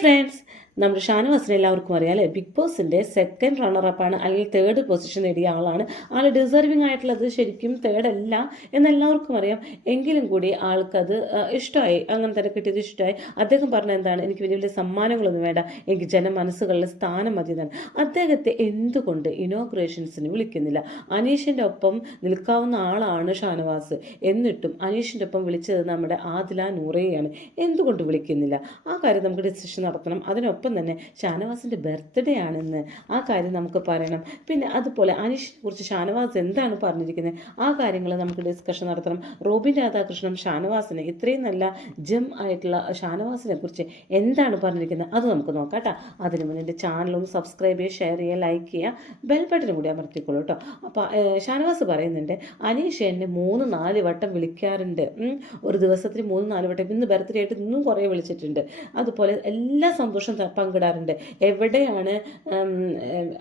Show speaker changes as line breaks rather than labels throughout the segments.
friends. നമ്മുടെ ഷാനവാസിനെ എല്ലാവർക്കും അറിയാം അല്ലേ? ബിഗ് ബോസിന്റെ സെക്കൻഡ് റണ്ണറപ്പാണ് അല്ലെങ്കിൽ തേർഡ് പൊസിഷൻ നേടിയ ആളാണ്. ആൾ ഡിസർവിങ് ആയിട്ടുള്ളത് ശരിക്കും തേർഡ് അല്ല എന്നെല്ലാവർക്കും അറിയാം. എങ്കിലും കൂടി ആൾക്കത് ഇഷ്ടമായി. അങ്ങനെ തന്നെ കിട്ടിയത് ഇഷ്ടമായി. അദ്ദേഹം പറഞ്ഞ എന്താണ്? എനിക്ക് വലിയ വലിയ സമ്മാനങ്ങളൊന്നും വേണ്ട. എനിക്ക് ജനമനസ്സുകളിൽ സ്ഥാനം മതി എന്നാണ്. അദ്ദേഹത്തെ എന്തുകൊണ്ട് ഇനോഗ്രേഷൻസിന് വിളിക്കുന്നില്ല? അനീഷിന്റെ ഒപ്പം നിൽക്കാവുന്ന ആളാണ് ഷാനവാസ്. എന്നിട്ടും അനീഷിന്റെ ഒപ്പം വിളിച്ചത് നമ്മുടെ ആദില നൂറയാണ്. എന്തുകൊണ്ട് വിളിക്കുന്നില്ല? ആ കാര്യം നമുക്ക് ഡിസിഷൻ നടത്തണം. അതിനൊപ്പം തന്നെ ഷാനവാസിന്റെ ബർത്ത്ഡേ ആണെന്ന് ആ കാര്യം നമുക്ക് പറയണം. പിന്നെ അതുപോലെ അനീഷിനെ കുറിച്ച് ഷാനവാസ് എന്താണ് പറഞ്ഞിരിക്കുന്നത്? ആ കാര്യങ്ങൾ നമുക്ക് ഡിസ്കഷൻ നടത്തണം. റോബിൻ രാധാകൃഷ്ണൻ ഷാനവാസിനെ ഇത്രയും നല്ല ജം ആയിട്ടുള്ള ഷാനവാസിനെ കുറിച്ച് എന്താണ് പറഞ്ഞിരിക്കുന്നത്? അത് നമുക്ക് നോക്കാം കേട്ടോ. അതിന് മുന്നേ എന്റെ ചാനലൊന്ന് സബ്സ്ക്രൈബ് ചെയ്യുക ഷെയർ ചെയ്യുക ലൈക്ക് ചെയ്യുക ബെൽ ബട്ടനും കൂടി അമർത്തിക്കോളൂ കേട്ടോ. അപ്പോൾ ഷാനവാസ് പറയുന്നുണ്ട് അനീഷ് എന്നെ മൂന്ന് നാല് വട്ടം വിളിക്കാറുണ്ട്. ഒരു ദിവസത്തിൽ മൂന്ന് നാല് വട്ടം. ഇന്ന് ബർത്ത്ഡേ ആയിട്ട് ഇന്നും കുറേ വിളിച്ചിട്ടുണ്ട്. അതുപോലെ എല്ലാ സന്തോഷം പങ്കിടാറുണ്ട്. എവിടെയാണ്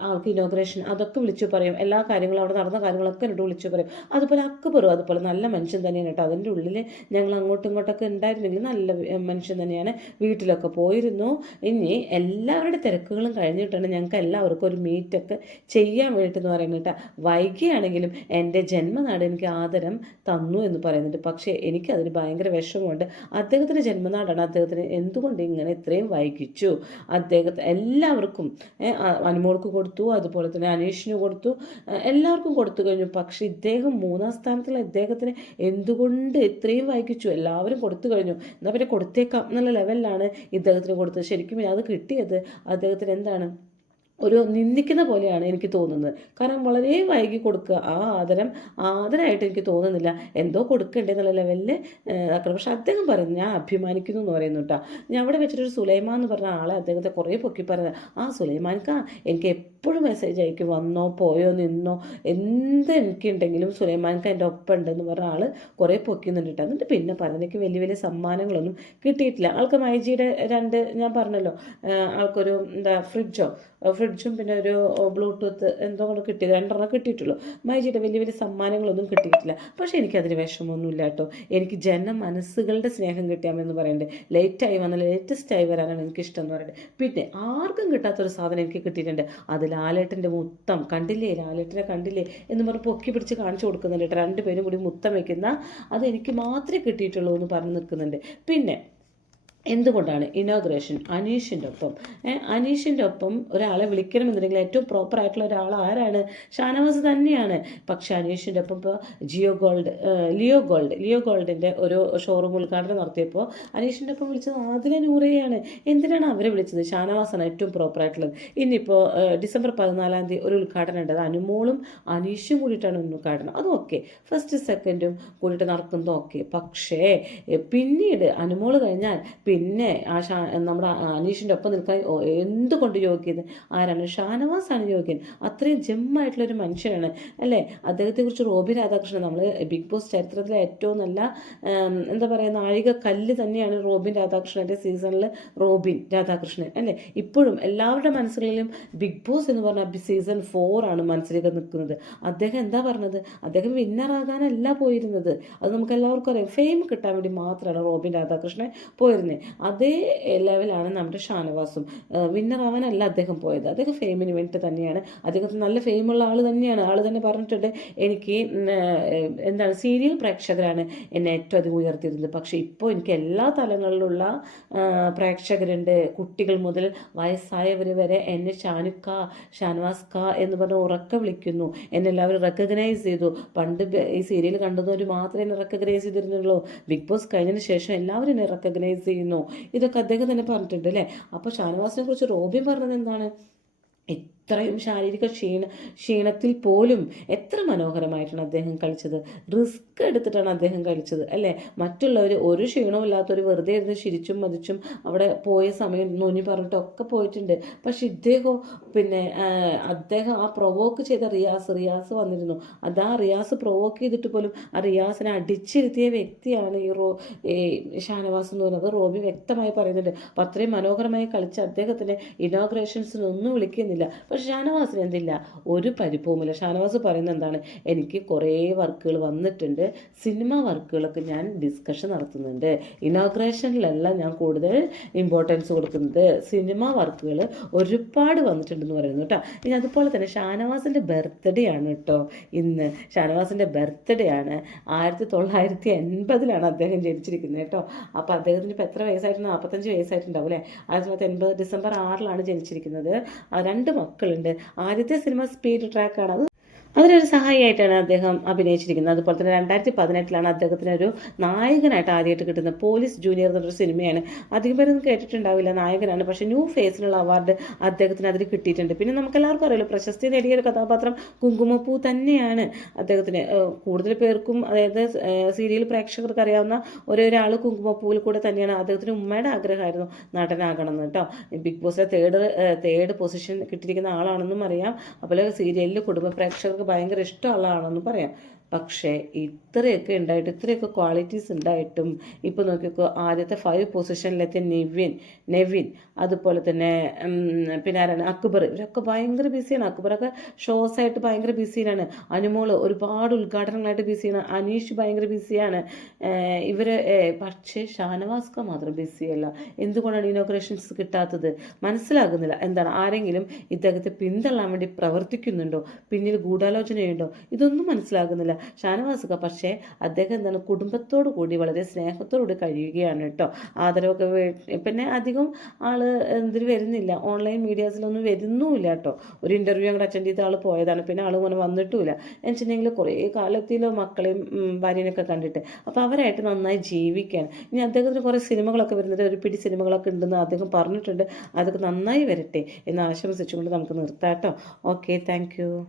ആൾക്ക് ഇനോഗ്രേഷൻ അതൊക്കെ വിളിച്ചു പറയും. എല്ലാ കാര്യങ്ങളും അവിടെ നടന്ന കാര്യങ്ങളൊക്കെ എന്നോട് വിളിച്ചു പറയും. അതുപോലെ അക്ബറും അതുപോലെ നല്ല മനുഷ്യൻ തന്നെയാണ് കേട്ടോ. അതിന്റെ ഉള്ളിൽ ഞങ്ങൾ അങ്ങോട്ടും ഇങ്ങോട്ടൊക്കെ ഉണ്ടായിരുന്നെങ്കിൽ നല്ല മനുഷ്യൻ തന്നെയാണ്. വീട്ടിലൊക്കെ പോയിരുന്നു. ഇനി എല്ലാവരുടെ തിരക്കുകളും കഴിഞ്ഞിട്ടാണ് ഞങ്ങൾക്ക് എല്ലാവർക്കും ഒരു മീറ്റൊക്കെ ചെയ്യാൻ വേണ്ടിയിട്ടെന്ന് പറയുന്നത് കേട്ടോ. വൈകിയാണെങ്കിലും എന്റെ ജന്മനാട് എനിക്ക് ആദരം തന്നു എന്ന് പറയുന്നുണ്ട്. പക്ഷേ എനിക്കതിന് ഭയങ്കര വിഷമമുണ്ട്. അദ്ദേഹത്തിന്റെ ജന്മനാടാണ് അദ്ദേഹത്തിന് എന്തുകൊണ്ട് ഇങ്ങനെ ഇത്രയും വൈകിച്ചു? അദ്ദേഹത്തെ എല്ലാവർക്കും അനുമോൾക്ക് കൊടുത്തു അതുപോലെ തന്നെ അനീഷിന് കൊടുത്തു എല്ലാവർക്കും കൊടുത്തു കഴിഞ്ഞു. പക്ഷേ ഇദ്ദേഹം മൂന്നാം സ്ഥാനത്തുള്ള ഇദ്ദേഹത്തിന് എന്തുകൊണ്ട് ഇത്രയും വായിക്കിച്ചു എല്ലാവരും കൊടുത്തു കഴിഞ്ഞു. എന്നാൽ പിന്നെ കൊടുത്തേക്കാം എന്നുള്ള ലെവലിലാണ് ഇദ്ദേഹത്തിന് കൊടുത്തത്. ശരിക്കും അത് കിട്ടിയത്. അദ്ദേഹത്തിന് എന്താണ്? ഒരു നിന്ദിക്കുന്ന പോലെയാണ് എനിക്ക് തോന്നുന്നത്. കാരണം വളരെ വൈകി കൊടുക്കുക. ആ ആദരം ആദരമായിട്ട് എനിക്ക് തോന്നുന്നില്ല. എന്തോ കൊടുക്കണ്ടേ എന്നുള്ള ലെവലിൽ ആക്കണം. പക്ഷെ അദ്ദേഹം പറയുന്നു ഞാൻ അഭിമാനിക്കുന്നു എന്ന് പറയുന്നു കേട്ടോ. ഞാൻ അവിടെ വെച്ചിട്ടൊരു സുലൈമാൻ എന്ന് പറഞ്ഞ ആളെ അദ്ദേഹത്തെ കുറേ പൊക്കി പറഞ്ഞത് ആ സുലൈമാൻക്ക എനിക്ക് എപ്പോഴും മെസ്സേജ് അയക്കും. വന്നോ പോയോ നിന്നോ എന്ത് എനിക്കുണ്ടെങ്കിലും സുലൈമാൻക്ക എന്റെ ഒപ്പം ഉണ്ടെന്ന് പറഞ്ഞ ആൾ കുറേ പൊക്കി കേട്ടോ. എന്നിട്ട് പിന്നെ പറഞ്ഞു വലിയ വലിയ സമ്മാനങ്ങളൊന്നും കിട്ടിയിട്ടില്ല. ആൾക്ക് മൈജിയുടെ രണ്ട് ഞാൻ പറഞ്ഞല്ലോ ആൾക്കൊരു എന്താ ഫ്രിഡ്ജോ ഫ്രിഡ്ജും പിന്നെ ഒരു ബ്ലൂടൂത്ത് എന്തോ കൂടെ കിട്ടി. രണ്ടെണ്ണം കിട്ടിയിട്ടുള്ളൂ. മൈജിയുടെ വലിയ വലിയ സമ്മാനങ്ങളൊന്നും കിട്ടിയിട്ടില്ല. പക്ഷേ എനിക്കതിന് വിഷമമൊന്നുമില്ല കേട്ടോ. എനിക്ക് ജന മനസ്സുകളുടെ സ്നേഹം കിട്ടിയാമെന്ന് പറയണ്ടേ. ലേറ്റായി വന്ന ലേറ്റസ്റ്റായി വരാനാണ് എനിക്കിഷ്ടം എന്ന് പറയുന്നത് പിന്നെ ആർക്കും കിട്ടാത്തൊരു സാധനം എനിക്ക് കിട്ടിയിട്ടുണ്ട്. അത് ലാലേട്ടന്റെ മുത്തം. കണ്ടില്ലേ? ലാലേട്ടനെ കണ്ടില്ലേ? എന്ന് പറഞ്ഞ് പൊക്കി പിടിച്ച് കാണിച്ചു കൊടുക്കുന്നുണ്ട് രണ്ടുപേരും കൂടി മുത്തം വയ്ക്കുന്ന അത് എനിക്ക് മാത്രമേ കിട്ടിയിട്ടുള്ളൂ എന്ന് പറഞ്ഞ് നിൽക്കുന്നുണ്ട്. പിന്നെ എന്തുകൊണ്ടാണ് ഇനോഗ്രേഷൻ അനീഷിന്റെ ഒപ്പം? അനീഷിന്റെ ഒപ്പം ഒരാളെ വിളിക്കണമെന്നുണ്ടെങ്കിൽ ഏറ്റവും പ്രോപ്പർ ആയിട്ടുള്ള ഒരാൾ ആരാണ്? ഷാനവാസ് തന്നെയാണ്. പക്ഷേ അനീഷിന്റെ ഒപ്പം ഇപ്പോൾ Jio gold Leo gold Leo ഗോൾഡിന്റെ ഒരു ഷോറൂം ഉദ്ഘാടനം നടത്തിയപ്പോൾ അനീഷിന്റെ ഒപ്പം വിളിച്ചത് ആദില നൂറയാണ്. എന്തിനാണ് അവരെ വിളിച്ചത്? ഷാനവാസാണ് ഏറ്റവും പ്രോപ്പർ ആയിട്ടുള്ളത്. ഇനിയിപ്പോൾ ഡിസംബർ പതിനാലാം തീയതി ഒരു ഉദ്ഘാടനം ഉണ്ട്. അത് അനുമോളും അനീഷും കൂടിയിട്ടാണ് ഉദ്ഘാടനം. അതും ഓക്കെ. ഫസ്റ്റ് സെക്കൻഡും കൂടിയിട്ട് നടക്കുന്നതും ഓക്കെ. പക്ഷേ പിന്നീട് അനുമോൾ കഴിഞ്ഞാൽ പിന്നെ ആ ഷാ നമ്മുടെ അനീഷിന്റെ ഒപ്പം നിൽക്കാൻ എന്തുകൊണ്ട് യോഗ്യത? ആരാണ്? ഷാനവാസാണ് യോഗ്യൻ അത്രയും ജമ്മായിട്ടുള്ളൊരു മനുഷ്യനാണ്. അല്ലേ? അദ്ദേഹത്തെക്കുറിച്ച് റോബി രാധാകൃഷ്ണൻ നമ്മൾ ബിഗ് ബോസ് ചരിത്രത്തിലെ ഏറ്റവും നല്ല എന്താ പറയുക നാഴിക കല്ല് തന്നെയാണ് റോബിൻ രാധാകൃഷ്ണന്റെ സീസണിൽ റോബിൻ രാധാകൃഷ്ണൻ. അല്ലേ? ഇപ്പോഴും എല്ലാവരുടെ മനസ്സുകളിലും ബിഗ് ബോസ് എന്ന് പറഞ്ഞാൽ സീസൺ ഫോർ ആണ് മനസ്സിലേക്ക് നിൽക്കുന്നത്. അദ്ദേഹം എന്താ പറഞ്ഞത്? അദ്ദേഹം വിന്നറാകാനല്ല പോയിരുന്നത്. അത് നമുക്ക് എല്ലാവർക്കും അറിയാം. ഫെയിം കിട്ടാൻ വേണ്ടി മാത്രമാണ് റോബിൻ രാധാകൃഷ്ണൻ പോയിരുന്നത് അതേ ലെവലാണ് നമ്മുടെ ഷാനവാസും. വിന്നറാവാനല്ല അദ്ദേഹം പോയത്. അദ്ദേഹം ഫെയിമിന് വേണ്ടിയിട്ട് തന്നെയാണ്. അദ്ദേഹത്തിന് നല്ല ഫെയിമുള്ള ആൾ തന്നെയാണ്. ആൾ തന്നെ പറഞ്ഞിട്ടുണ്ട് എനിക്ക് എന്താണ് സീരിയൽ പ്രേക്ഷകരാണ് എന്നെ ഏറ്റവും അധികം ഉയർത്തിയിരുന്നത്. പക്ഷേ ഇപ്പോൾ എനിക്ക് എല്ലാ തലങ്ങളിലുള്ള പ്രേക്ഷകരുണ്ട്. കുട്ടികൾ മുതൽ വയസ്സായവർ വരെ എന്നെ ഷാനുക്ക ഷാനവാസ് ക എന്ന് പറഞ്ഞ് ഉറക്കെ വിളിക്കുന്നു. എന്നെല്ലാവരും റെക്കഗ്നൈസ് ചെയ്തു. പണ്ട് ഈ സീരിയൽ കണ്ടവർ മാത്രമേ എന്നെ റെക്കഗ്നൈസ് ചെയ്തിരുന്നുള്ളൂ. ബിഗ് ബോസ് കഴിഞ്ഞതിന് ശേഷം എല്ലാവരും എന്നെ റെക്കഗ്നൈസ് ചെയ്യുന്നു. ഇതൊക്കെ അദ്ദേഹം തന്നെ പറഞ്ഞിട്ടുണ്ട് അല്ലേ? അപ്പോൾ ഷാനവാസിനെ കുറിച്ച് റോബിൻ പറഞ്ഞത് എന്താണ്? ഇത്രയും ശാരീരിക ക്ഷീണ ക്ഷീണത്തിൽ പോലും എത്ര മനോഹരമായിട്ടാണ് അദ്ദേഹം കളിച്ചത്. റിസ്ക് എടുത്തിട്ടാണ് അദ്ദേഹം കളിച്ചത് അല്ലേ? മറ്റുള്ളവർ ഒരു ക്ഷീണവും ഇല്ലാത്തവർ വെറുതെ ഇരുന്ന് ചിരിച്ചും മതിച്ചും അവിടെ പോയ സമയം നൂനി പറഞ്ഞിട്ടൊക്കെ പോയിട്ടുണ്ട്. പക്ഷെ ഇദ്ദേഹം പിന്നെ അദ്ദേഹം ആ പ്രൊവോക്ക് ചെയ്ത റിയാസ് റിയാസ് വന്നിരുന്നു. അത് ആ റിയാസ് പ്രൊവോക്ക് ചെയ്തിട്ട് പോലും ആ റിയാസിനെ അടിച്ചിരുത്തിയ വ്യക്തിയാണ് ഈ റോ ഈ ഷാനവാസ് എന്ന് പറയുന്നത്. റോബി വ്യക്തമായി പറയുന്നുണ്ട് അപ്പം അത്രയും മനോഹരമായി കളിച്ച അദ്ദേഹത്തിന് ഇനോഗ്രേഷൻസിനൊന്നും വിളിക്കുന്നില്ല. പക്ഷെ ഷാനവാസിന് എന്തില്ല? ഒരു പരിഭവമില്ല. ഷാനവാസ് പറയുന്നത് എന്താണ്? എനിക്ക് കുറേ വർക്കുകൾ വന്നിട്ടുണ്ട്. സിനിമ വർക്കുകളൊക്കെ ഞാൻ ഡിസ്കഷൻ നടത്തുന്നുണ്ട്. ഇനോഗ്രേഷനിലല്ല ഞാൻ കൂടുതൽ ഇമ്പോർട്ടൻസ് കൊടുക്കുന്നത്. സിനിമ വർക്കുകൾ ഒരുപാട് വന്നിട്ടുണ്ടെന്ന് പറയുന്നു കേട്ടോ. ഇനി അതുപോലെ തന്നെ ഷാനവാസിന്റെ ബർത്ത്ഡേ ആണ് കേട്ടോ. ഇന്ന് ഷാനവാസിന്റെ ബർത്ത്ഡേ ആണ്. ആയിരത്തി തൊള്ളായിരത്തി എൺപതിലാണ് അദ്ദേഹം ജനിച്ചിരിക്കുന്നത് കേട്ടോ. അപ്പോൾ അദ്ദേഹത്തിന് ഇപ്പോൾ എത്ര വയസ്സായിട്ടുണ്ട് നാൽപ്പത്തഞ്ച് വയസ്സായിട്ടുണ്ടാവും അല്ലേ? ആയിരത്തി തൊള്ളായിരത്തി എൺപത് ഡിസംബർ ആറിലാണ് ജനിച്ചിരിക്കുന്നത്. രണ്ട് രണ്ട് മക്കളുണ്ട് ആദ്യത്തെ സിനിമ സ്പീഡ് ട്രാക്കാണ് അത് അതിനൊരു സഹായിയായിട്ടാണ് അദ്ദേഹം അഭിനയിച്ചിരിക്കുന്നത്. അതുപോലെ തന്നെ രണ്ടായിരത്തി പതിനെട്ടിലാണ് അദ്ദേഹത്തിന് ഒരു നായകനായിട്ട് ആദ്യമായിട്ട് കിട്ടുന്നത് പോലീസ് ജൂനിയർ എന്നൊരു സിനിമയാണ്. അധികം പേരൊന്നും കേട്ടിട്ടുണ്ടാവില്ല നായകനാണ്. പക്ഷേ ന്യൂ ഫേസിനുള്ള അവാർഡ് അദ്ദേഹത്തിന് അതിൽ കിട്ടിയിട്ടുണ്ട്. പിന്നെ നമുക്ക് എല്ലാവർക്കും അറിയാലോ പ്രശസ്തി നേടിയ ഒരു കഥാപാത്രം കുങ്കുമപ്പൂ തന്നെയാണ് അദ്ദേഹത്തിന്. കൂടുതൽ പേർക്കും അതായത് സീരിയൽ പ്രേക്ഷകർക്ക് അറിയാവുന്ന ഒരേ ഒരാൾ കുങ്കുമപ്പൂവിൽ കൂടെ തന്നെയാണ് അദ്ദേഹത്തിന് ഉമ്മയുടെ ആഗ്രഹമായിരുന്നു നടനാകണം എന്ന് കേട്ടോ. ബിഗ് ബോസിലെ തേർഡ് തേർഡ് പൊസിഷൻ കിട്ടിയിരിക്കുന്ന ആളാണെന്നും അറിയാം. അതുപോലെ സീരിയലിൽ കുടുംബ പ്രേക്ഷകർക്ക് ഭയങ്കര ഇഷ്ടമുള്ള ആളാണെന്ന് പറയാം. പക്ഷേ ഇത്രയൊക്കെ ഉണ്ടായിട്ട് ഇത്രയൊക്കെ ക്വാളിറ്റീസ് ഉണ്ടായിട്ടും ഇപ്പോൾ നോക്കിക്കോ ആദ്യത്തെ ഫൈവ് പൊസിഷനിലെത്തിയ നെവിൻ നെവിൻ അതുപോലെ തന്നെ പിന്നെ ആരാണ്? അക്ബർ. ഇവരൊക്കെ ഭയങ്കര ബിസിയാണ് അക്ബറൊക്കെ ഷോസ് ആയിട്ട് ഭയങ്കര ബിസിയാണ് അനുമോൾ ഒരുപാട് ഉദ്ഘാടനങ്ങളായിട്ട് ബിസിയാണ് അനീഷ് ഭയങ്കര ബിസിയാണ് ഇവർ പക്ഷേ ഷാനവാസ്ക മാത്രം ബിസിയല്ല എന്തുകൊണ്ടാണ് ഇനോഗ്രേഷൻസ് കിട്ടാത്തത്? മനസ്സിലാകുന്നില്ല. എന്താണ്? ആരെങ്കിലും ഇദ്ദേഹത്തെ പിന്തള്ളാൻ വേണ്ടി പ്രവർത്തിക്കുന്നുണ്ടോ? പിന്നിൽ ഗൂഢാലോചനയുണ്ടോ? ഇതൊന്നും മനസ്സിലാകുന്നില്ല. ഷാനവാസുക പക്ഷേ അദ്ദേഹം എന്താണ് കുടുംബത്തോടു കൂടി വളരെ സ്നേഹത്തോടുകൂടി കഴിയുകയാണ് കേട്ടോ. ആദരവൊക്കെ പിന്നെ അധികം ആൾ എന്തിന് വരുന്നില്ല. ഓൺലൈൻ മീഡിയാസിലൊന്നും വരുന്നുമില്ല കേട്ടോ. ഒരു ഇന്റർവ്യൂ അങ്ങോട്ട് അറ്റൻഡ് ചെയ്ത ആൾ പോയതാണ്. പിന്നെ ആൾ ഇങ്ങനെ വന്നിട്ടുമില്ല. എന്ന് വെച്ചിട്ടുണ്ടെങ്കിൽ കുറേ കാലത്തിലോ മക്കളെയും ഭാര്യനൊക്കെ കണ്ടിട്ട്. അപ്പോൾ അവരായിട്ട് നന്നായി ജീവിക്കാൻ. ഇനി അദ്ദേഹത്തിന് കുറേ സിനിമകളൊക്കെ വരുന്നത് ഒരു പിടി സിനിമകളൊക്കെ ഉണ്ടെന്ന് അദ്ദേഹം പറഞ്ഞിട്ടുണ്ട്. അതൊക്കെ നന്നായി വരട്ടെ എന്ന് ആശംസിച്ചുകൊണ്ട് നമുക്ക് നിർത്താം കേട്ടോ. Okay thank